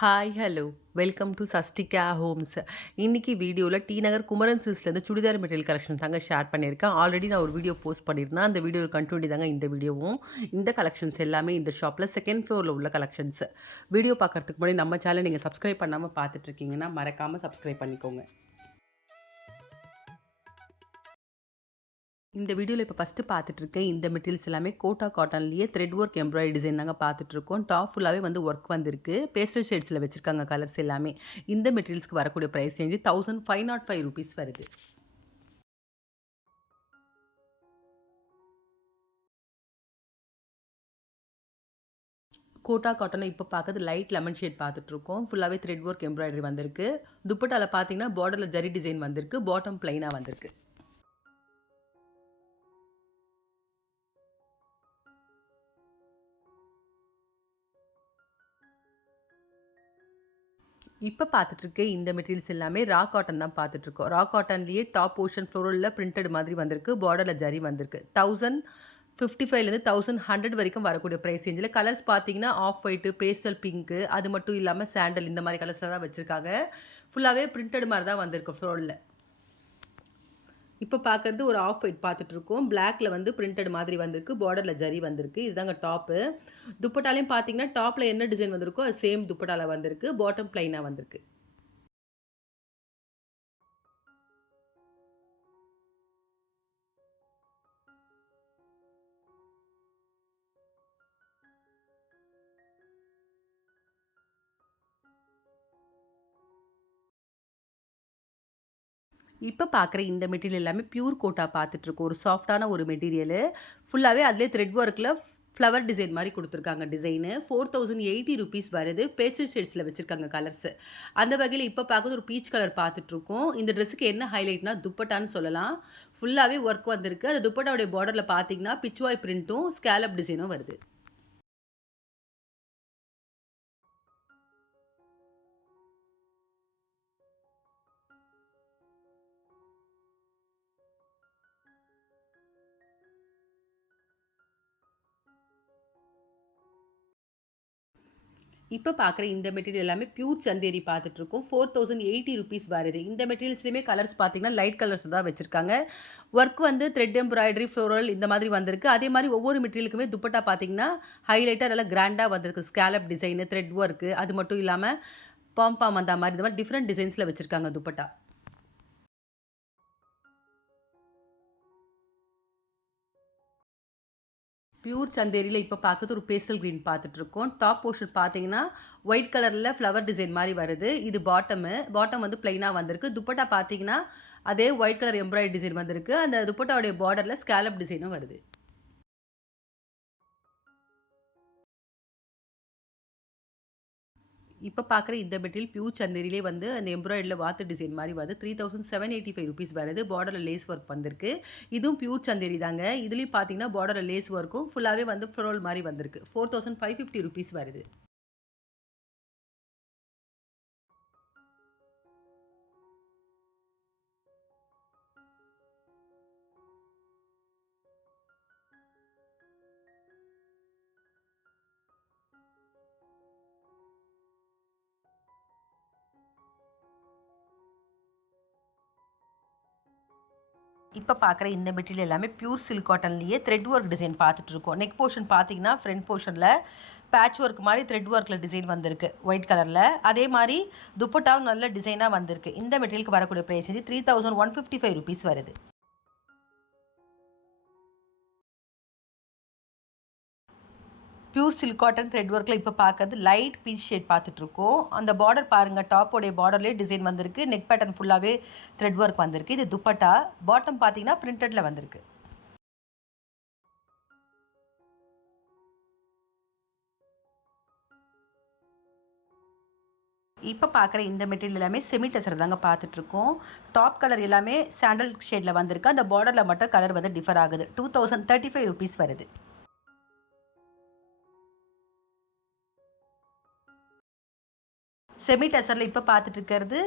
Hi hello welcome to Sastika homes. இன்னைக்கு வீடியோவில் T Nagar Kumaran சில்க்ஸ்லேருந்து சுடிதார் மெட்டீரியல் கலெக்ஷன் தாங்க ஷேர் பண்ணியிருக்கேன். ஆல்ரெடி நான் ஒரு வீடியோ போஸ்ட் பண்ணியிருந்தேன். அந்த வீடியோ கண்டினியூ தாங்க இந்த வீடியோவும். இந்த கலெக்ஷன்ஸ் எல்லாமே இந்த ஷாப்பில் செகண்ட் ஃப்ளோரில் உள்ள கலெக்ஷன்ஸ். வீடியோ பார்க்கறதுக்கு முன்னாடி நம்ம சேனல் நீங்கள் சப்ஸ்கிரைப் பண்ணாமல் பார்த்துட்ருக்கீங்கன்னா மறக்காமல் சப்ஸ்கிரைப் பண்ணிக்கோங்க. இந்த வீடியோவில் இப்போ ஃபஸ்ட்டு பார்த்துட்ருக்கேன் இந்த மெட்டீரியல்ஸ் எல்லாமே கோட்டா காட்டன்லேயே த்ரெட் ஒர்க் எம்ப்ராய்டரி டிசைன் தாங்க பார்த்துட்ருக்கோம். டாப் ஃபுல்லாகவே வந்து ஒர்க் வந்திருக்கு. பேஸ்டல் ஷேட்ஸில் வச்சுருக்காங்க கலர்ஸ் எல்லாமே. இந்த மெட்டீரியல்ஸ்க்கு வரக்கூடிய ப்ரைஸ் ரேஞ்சு ₹1505 வருது. கோட்டா காட்டனில் இப்போ பார்க்குறது லைட் லெமன் ஷேட் பார்த்துட்ருக்கோம். ஃபுல்லாகவே த்ரெட் ஒர்க் எம்ப்ராய்டரி வந்திருக்கு. துப்பட்டாவில் பார்த்தீங்கன்னா பார்டரில் ஜரி டிசைன் வந்திருக்கு. பாட்டம் ப்ளைனாக வந்திருக்கு. இப்போ பார்த்துட்ருக்க இந்த மெட்டீரியல்ஸ் எல்லாமே ரா காட்டன் தான் பார்த்துட்ருக்கோம். ரா காட்டன்லேயே டாப் போர்ஷன் ஃப்ளோரலில் பிரிண்டட் மாதிரி வந்திருக்கு. பார்டரில் ஜரி வந்திருக்கு. 1055லேருந்து 1100 வரைக்கும் வரக்கூடிய ப்ரைஸ் ரேஞ்சில். கலர்ஸ் பார்த்தீங்கன்னா ஆஃப் ஒயிட்டு, பேஸ்டல் பிங்க்கு, அது மட்டும் இல்லாமல் சாண்டல் இந்த மாதிரி கலர்ஸில் தான் வச்சுருக்காங்க. ஃபுல்லாகவே பிரிண்டட் மாதிரி தான் வந்திருக்கு ஃப்ளோரில். இப்போ பார்க்குறது ஒரு ஆஃப் ஒயிட் பார்த்துட்ருக்கோம். பிளாக்ல வந்து பிரிண்டட் மாதிரி வந்திருக்கு. பார்டரில் ஜரி வந்திருக்கு. இதுதாங்க டாப்பு. துப்பட்டாலையும் பார்த்தீங்கன்னா டாப்பில் என்ன டிசைன் வந்திருக்கோ அது சேம் துப்பட்டாவில் வந்திருக்கு. பாட்டம் ப்ளைனாக வந்திருக்கு. இப்போ பார்க்குற இந்த மெட்டீரியல் எல்லாமே பியூர் கோட்டா பார்த்துட்ருக்கோம். ஒரு சாஃப்டான ஒரு மெட்டீரியலு. ஃபுல்லாகவே அதிலே த்ரெட் ஒர்க்கில் ஃப்ளவர் டிசைன் மாதிரி கொடுத்துருக்காங்க டிசைனு. ₹4080 வருது. பேஸ்டல் ஷேட்ஸில் வச்சுருக்காங்க கலர்ஸு. அந்த வகையில் இப்போ பார்க்குறது ஒரு பீச் கலர் பார்த்துட்ருக்கோம். இந்த ட்ரெஸ்ஸுக்கு என்ன ஹைலைட்னா துப்பட்டான்னு சொல்லலாம். ஃபுல்லாகவே ஒர்க் வந்திருக்கு. அந்த துப்பட்டாவுடைய பார்டரில் பார்த்தீங்கன்னா பிச்வாய் பிரிண்ட்டும் ஸ்கேலப் டிசைனும் வருது. இப்போ பார்க்குற இந்த மெட்டீரியல் எல்லாமே பியூர் சந்தேரி பார்த்துட்ருக்கோம். ₹4080 வருது. இந்த மெட்டீரியல்ஸ்லையுமே கலர்ஸ் பார்த்தீங்கன்னா லைட் கலர்ஸ் தான் வச்சுருக்காங்க. ஒர்க் வந்து த்ரெட் எம்ப்ராய்டரி, ஃப்ளோரல் இந்த மாதிரி வந்திருக்கு. அதே மாதிரி ஒவ்வொரு மெட்டீரியலுக்குமே துப்பட்டா பார்த்தீங்கன்னா ஹைலைட்டாக நல்லா கிராண்டாக வந்திருக்கு. ஸ்கேலப் டிசைனு, த்ரெட் ஒர்க்கு, அது மட்டும் இல்லாமல் பாம்பாம் அந்த மாதிரி இந்த மாதிரி டிஃப்ரெண்ட் டிசைன்ஸில் வச்சுருக்காங்க துப்பட்டா. பியூர் சந்தேரியில் இப்போ பார்க்குறது ஒரு பேஸ்டல் க்ரீன் பார்த்துட்ருக்கோம். டாப் போர்ஷன் பார்த்தீங்கன்னா ஒயிட் கலரில் ஃப்ளவர் டிசைன் மாதிரி வருது. இது பாட்டம் வந்து ப்ளைனாக வந்திருக்கு. துப்பட்டா பார்த்தீங்கன்னா அதே ஒயிட் கலர் எம்ப்ராய்டரி டிசைன் வந்திருக்கு. அந்த துப்பட்டாவுடைய பார்டரில் ஸ்கேலப் டிசைனும் வருது. இப்போ பார்க்குற இந்த மெட்டீரியல் பியூர் சந்தேரியிலே வந்து அந்த எம்ப்ராய்டரியில் வாத்து டிசைன் மாதிரி வருது. ₹3785 வருது. பார்டரில் லேஸ் ஒர்க் வந்திருக்கு. இதுவும் பியூர் சந்தேரி தாங்க. இதுலேயும் பார்த்தீங்கன்னா பார்டரில் லேஸ் ஒர்க்கும் ஃபுல்லாகவே வந்து ஃப்ளோரல் மாதிரி வந்திருக்கு. ₹4550 வருது. இப்போ பார்க்குற இந்த மெட்டீரியல் எல்லாமே பியூர் சில்க் காட்டன்லேயே த்ரெட் ஒர்க் டிசைன் பார்த்துட்ருக்கோம். நெக் போர்ஷன் பார்த்தீங்கன்னா ஃப்ரண்ட் போர்ஷனில் பேட்ச் ஒர்க் மாதிரி த்ரெட் ஒர்க்கில் டிசைன் வந்திருக்கு ஒயிட் கலரில். அதே மாதிரி துப்பட்டாவும் நல்ல டிசைனாக வந்திருக்கு. இந்த மெட்டீரியலுக்கு வரக்கூடிய ப்ரைஸ் வந்து ₹3155 வருது. பியூர் சில்க் காட்டன் த்ரெட் ஒர்க்கில் இப்போ பார்க்குறது லைட் பீச் ஷேட் பார்த்துட்ருக்கோம். அந்த பார்டர் பாருங்கள், டாப்போடைய பார்டர்லேயே டிசைன் வந்திருக்கு. நெக் பேட்டர்ன் ஃபுல்லாகவே த்ரெட் ஒர்க் வந்திருக்கு. இது துப்பட்டா. பாட்டம் பார்த்தீங்கன்னா பிரிண்டடில் வந்திருக்கு. இப்போ பார்க்குற இந்த மெட்டீரியல் எல்லாமே செமி டசர் தாங்க பார்த்துட்ருக்கோம். டாப் கலர் எல்லாமே சாண்டல் ஷேடில் வந்திருக்கு. அந்த பார்டரில் மட்டும் கலர் வந்து டிஃபர் ஆகுது. ₹2035 வருது. செமி டசரில் இப்போ பார்த்துட்டு இருக்கிறது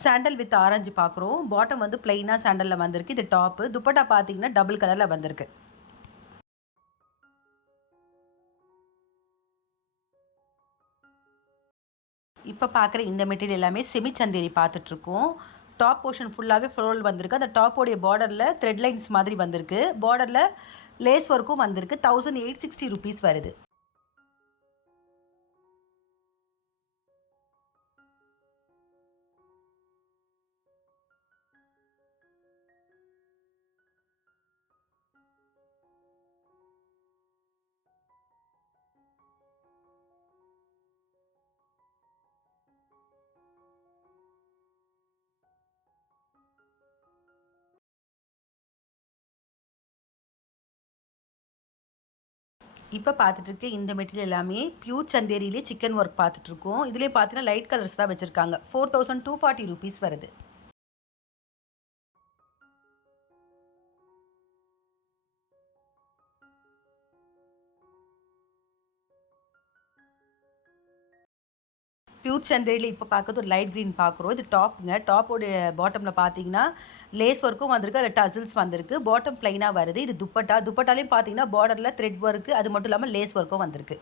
சாண்டல் வித் ஆரஞ்சு பார்க்குறோம். பாட்டம் வந்து பிளைனாக சாண்டலில் வந்திருக்கு. இது டாப்பு. துப்பட்டா பார்த்தீங்கன்னா டபுள் கலரில் வந்திருக்கு. இப்போ பார்க்குற இந்த மெட்டீரியல் எல்லாமே செமி சந்தேரி பார்த்துட்ருக்கோம். டாப் போர்ஷன் ஃபுல்லாகவே ஃப்ளோரல் வந்திருக்கு. அந்த டாப்போடைய பார்டரில் த்ரெட் லைன்ஸ் மாதிரி வந்திருக்கு. பார்டரில் லேஸ் ஒர்க்கும் வந்திருக்கு. 1860 rupees வருது. இப்போ பார்த்துட்டு இந்த மெட்டீரியல் எல்லாமே பியூர் சந்தேரியிலே சிக்கன் ஒர்க் பார்த்துட்ருக்கோம். இதுலேயே பார்த்தீங்கன்னா லைட் கலர்ஸ் தான் வச்சுருக்காங்க. 4240 rupees வருது. பியூர் சந்தேரியில் இப்போ பார்க்குறது ஒரு லைட் க்ரீன் பார்க்குறோம். இது டாப்புங்க. டாப்போடைய பாட்டமில் பார்த்தீங்கன்னா லேஸ் ஒர்க்கும் வந்திருக்கு. அதில் டசில்ஸ் வந்திருக்கு. பாட்டம் ப்ளைனாக வருது. இது துப்பட்டா. துப்பட்டாலையும் பார்த்தீங்கன்னா பார்டரில் த்ரெட் ஒர்க்கு, அது மட்டும் இல்லாமல் லேஸ் ஒர்க்கும் வந்திருக்கு.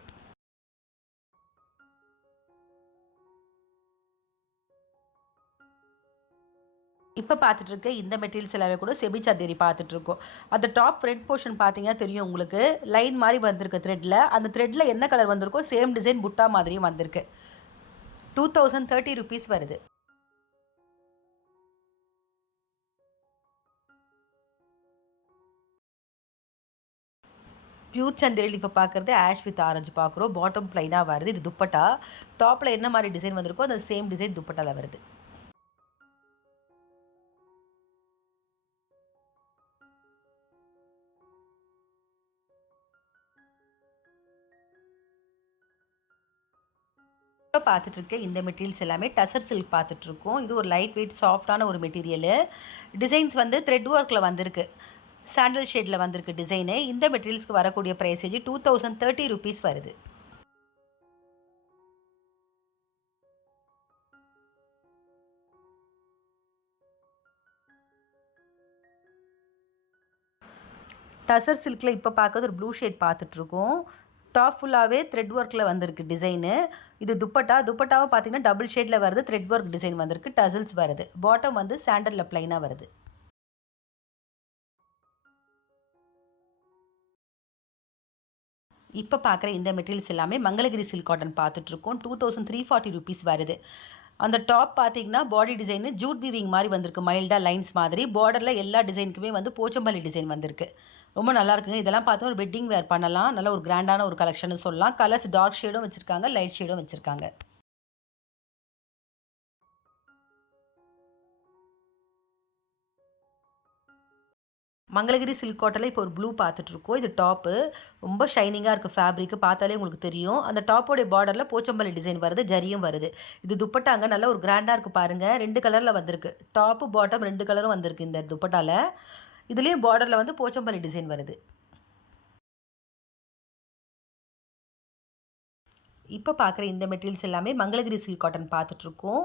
இப்போ பார்த்துட்ருக்க இந்த மெட்டீரியல்ஸ் எல்லாமே கூட செமி சந்தேரி பார்த்துட்ருக்கோம். அந்த டாப் ஃப்ரண்ட் போர்ஷன் பார்த்தீங்கன்னா தெரியும் உங்களுக்கு. லைன் மாதிரி வந்திருக்கு த்ரெட்டில். அந்த த்ரெட்டில் என்ன கலர் வந்திருக்கோ சேம் டிசைன் புட்டா மாதிரியும் வந்திருக்கு. 2030 rupees வருது. பியூர் சந்தேரியில் இப்போ பார்க்குறது ஆஷ் வித் ஆரஞ்சு பார்க்குறோம். பாட்டம் ப்ளைனாக வருது. இது துப்பட்டா. டாப்பில் என்ன மாதிரி டிசைன் வந்திருக்கோ அந்த சேம் டிசைன் துப்பட்டாவில் வருது. இப்போ பார்த்துட்ருக்க இந்த மெட்டீரியல்ஸ் எல்லாமே டசர் சில்க் பார்த்துட்ருக்கோம். இது ஒரு லைட் வெயிட் சாஃப்டான ஒரு மெட்டீரியலு. டிசைன்ஸ் வந்து த்ரெட் ஒர்க்கில் வந்திருக்கு. சாண்டல் ஷேடில் வந்திருக்கு டிசைனு. இந்த மெட்டீரியல்ஸ்க்கு வரக்கூடிய ப்ரைஸேஜ் 2030 rupees வருது. டசர் சில்கில் இப்போ பார்க்குறது ஒரு ப்ளூ ஷேட் பார்த்துட்ருக்கோம். டாப் ஃபுல்லாகவே த்ரெட் ஒர்க்கில் வந்திருக்கு டிசைனு. இது துப்பட்டா. துப்பட்டாவும் பார்த்தீங்கன்னா டபுள் ஷேடில் வருது. த்ரெட் ஒர்க் டிசைன் வந்திருக்கு. டசில்ஸ் வருது. பாட்டம் வந்து சாண்டலில் ப்ளைனாக வருது. இப்போ பார்க்குற இந்த மெட்டீரியல்ஸ் எல்லாமே மங்களகிரி சில்க் காட்டன் பார்த்துட்ருக்கோம். 2340 rupees வருது. அந்த டாப் பார்த்தீங்கன்னா பாடி டிசைனு ஜூட் வீவிங் மாதிரி வந்திருக்கு. மைல்டாக லைன்ஸ் மாதிரி. பார்டரில் எல்லா டிசைனுக்குமே வந்து போச்சம்பள்ளி டிசைன் வந்திருக்கு. ரொம்ப நல்லா இருக்குங்க. இதெல்லாம் பார்த்தா ஒரு வெட்டிங் வேர் பண்ணலாம். நல்ல ஒரு கிராண்டான ஒரு கலெக்ஷன் சொல்லலாம். கலர்ஸ் டார்க் ஷேடும் வச்சுருக்காங்க, லைட் ஷேடும் வச்சுருக்காங்க. மங்களகிரி சில்க் காட்டனில் இப்போ ஒரு ப்ளூ பார்த்துட்ருக்கோம். இது டாப்பு. ரொம்ப ஷைனிங்காக இருக்குது ஃபேப்ரிக்கு. பார்த்தாலே உங்களுக்கு தெரியும். அந்த டாப்போடைய பார்டரில் போச்சம்பள்ளி டிசைன் வருது. ஜரியும் வருது. இது துப்பட்டாங்க. நல்ல ஒரு கிராண்டாக இருக்குது பாருங்கள். 2 கலரில் வந்திருக்கு. டாப்பு பாட்டம் 2 கலரும் வந்திருக்கு இந்த துப்பட்டாவில். இதுலேயும் பார்டரில் வந்து போச்சம்பள்ளி டிசைன் வருது. இப்போ பார்க்குற இந்த மெட்டீரியல்ஸ் எல்லாமே மங்களகிரி சில்க் காட்டன் பார்த்துட்ருக்கோம்.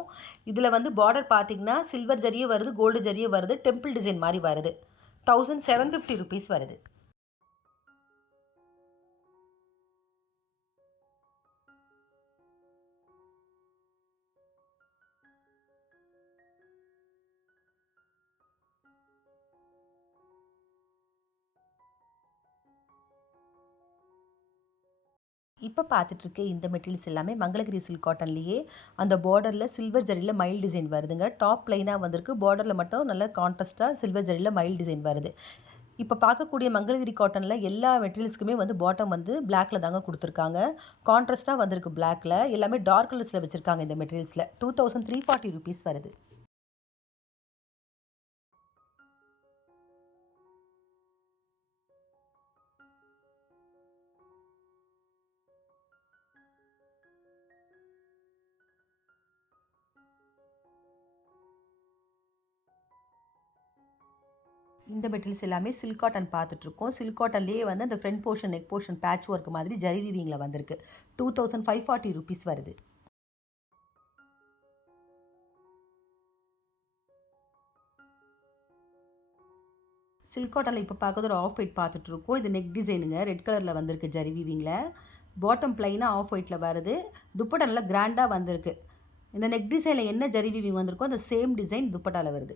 இதில் வந்து பார்டர் பார்த்தீங்கன்னா சில்வர் ஜரியும் வருது, கோல்டு ஜரியும் வருது, டெம்பிள் டிசைன் மாதிரி வருது. 1750 rupees வருது. இப்போ பார்த்துட்ருக்க இந்த மெட்டீரியல்ஸ் எல்லாமே மங்களகிரி சில்க் காட்டன்லேயே அந்த பார்டரில் சில்வர் ஜரியில் மயில் டிசைன் வருதுங்க. டாப் ப்ளைனாக வந்திருக்கு. பார்டரில் மட்டும் நல்ல கான்ட்ராஸ்ட்டாக சில்வர் ஜரியில் மயில் டிசைன் வருது. இப்போ பார்க்கக்கூடிய மங்களகிரி காட்டனில் எல்லா மெட்டீரியல்ஸ்க்குமே வந்து பாட்டம் வந்து பிளாக்ல தாங்க கொடுத்துருக்காங்க. கான்ட்ராஸ்ட்டாக வந்திருக்கு பிளாக்ல. எல்லாமே டார்க் கலர்ஸில் வச்சுருக்காங்க இந்த மெட்டீரியல்ஸில். 2340 rupees வருது. இந்த மெட்டீரியல்ஸ் எல்லாமே சில்க் காட்டன் பார்த்துட்ருக்கோம். சில்க் காட்டன்லேயே வந்து அந்த front portion, neck portion batch work மாதிரி ஜரி வீவிங்கில் வந்திருக்கு. 2540 rupees வருது. சில்க் காட்டனில் இப்போ பார்க்குறது ஒரு ஆஃப் ஒயிட் பார்த்துட்ருக்கோம். இது நெக் டிசைனுங்க. ரெட் கலரில் வந்திருக்கு ஜரி வீவிங்கில். பாட்டம் ப்ளைனாக ஆஃப் ஒயிட்டில் வருது. துப்பட்டா நல்லா கிராண்டாக வந்திருக்கு. இந்த நெக் டிசைனில் என்ன ஜரி வீவிங் வந்திருக்கோ அந்த சேம் டிசைன் துப்பட்டால வருது.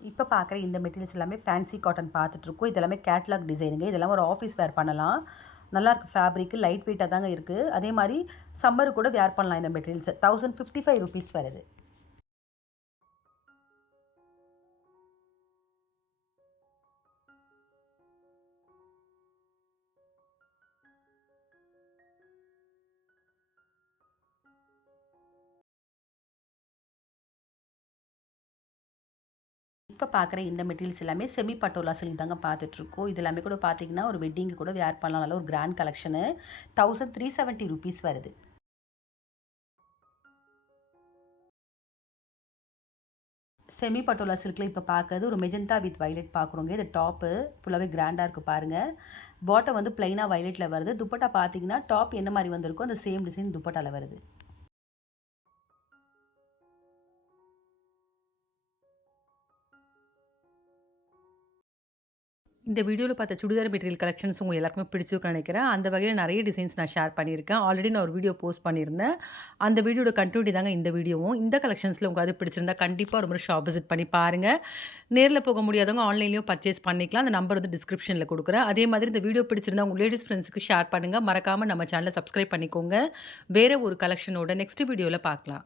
இப்போ பார்க்குற இந்த மெட்டீரியல்ஸ் எல்லாமே ஃபேன்சி காட்டன் பார்த்துட்ருக்கோம். இது எல்லாமே கேட்லாக் டிசைனுங்க. இதெல்லாம் ஒரு ஆஃபீஸ் வேர் பண்ணலாம். நல்லாயிருக்கு ஃபேப்ரிக்கு. லைட் வெயிட்டாக தாங்க இருக்குது. அதே மாதிரி சம்மருக்கு கூட வேர் பண்ணலாம் இந்த மெட்டீரியல்ஸை. ₹1055 வருது. இப்போ பார்க்குற இந்த மெட்டீரியல்ஸ் எல்லாமே செமி பட்டோலா சில்க் தாங்க பார்த்துட்ருக்கோம். இது எல்லாமே கூட பார்த்தீங்கன்னா ஒரு வெட்டிங்கு கூட வேர் பண்ணலாம். நல்ல ஒரு கிராண்ட் கலெக்ஷனு. ₹1370 வருது. செமி பட்டோலா சில்கில் இப்போ பார்க்கறது ஒரு மெஜந்தா வித் வைலட் பார்க்குறோங்க. இது டாப்பு ஃபுல்லாகவே கிராண்டாக இருக்குது பாருங்கள். பாட்டம் வந்து ப்ளைனாக வைலட்டில் வருது. துப்பட்டா பார்த்தீங்கன்னா டாப் என்ன மாதிரி வந்திருக்கோ அந்த சேம் டிசைன் துப்பட்டாவில் வருது. இந்த வீடியோவில் பார்த்த சுடிதார் மெட்டீரியல் கலெக்ஷன்ஸ் உங்கள் எல்லாருக்குமே பிடிச்சிருக்குன்னு நினைக்கிறேன். அந்த வகையில் நிறைய டிசைன்ஸ் நான் ஷேர் பண்ணியிருக்கேன். ஆல்ரெடி நான் ஒரு வீடியோ போஸ்ட் பண்ணியிருந்தேன். அந்த வீடியோட கண்டினியூட்டி தாங்க இந்த வீடியோவும். இந்த கலெக்ஷன்ஸில் உங்களுக்கு அது பிடிச்சிருந்தா கண்டிப்பாக ஒரு முறை ஷாப் விசிட் பண்ணி பாருங்கள். நேரில் போக முடியாதவங்க ஆன்லைன்லேயும் பர்ச்சேஸ் பண்ணிக்கலாம். அந்த நம்பர் வந்து டிஸ்கிரிப்ஷனில் கொடுக்குறேன். அதே மாதிரி இந்த வீடியோ பிடிச்சிருந்தா உங்கள் லேடிஸ் ஃப்ரெண்ட்ஸுக்கு ஷேர் பண்ணுங்கள். மறக்காமல் நம்ம சேனலை சப்ஸ்கிரைப் பண்ணிக்கோங்க. வேறு ஒரு கலெக்ஷனோட நெக்ஸ்ட் வீடியோவில் பார்க்கலாம்.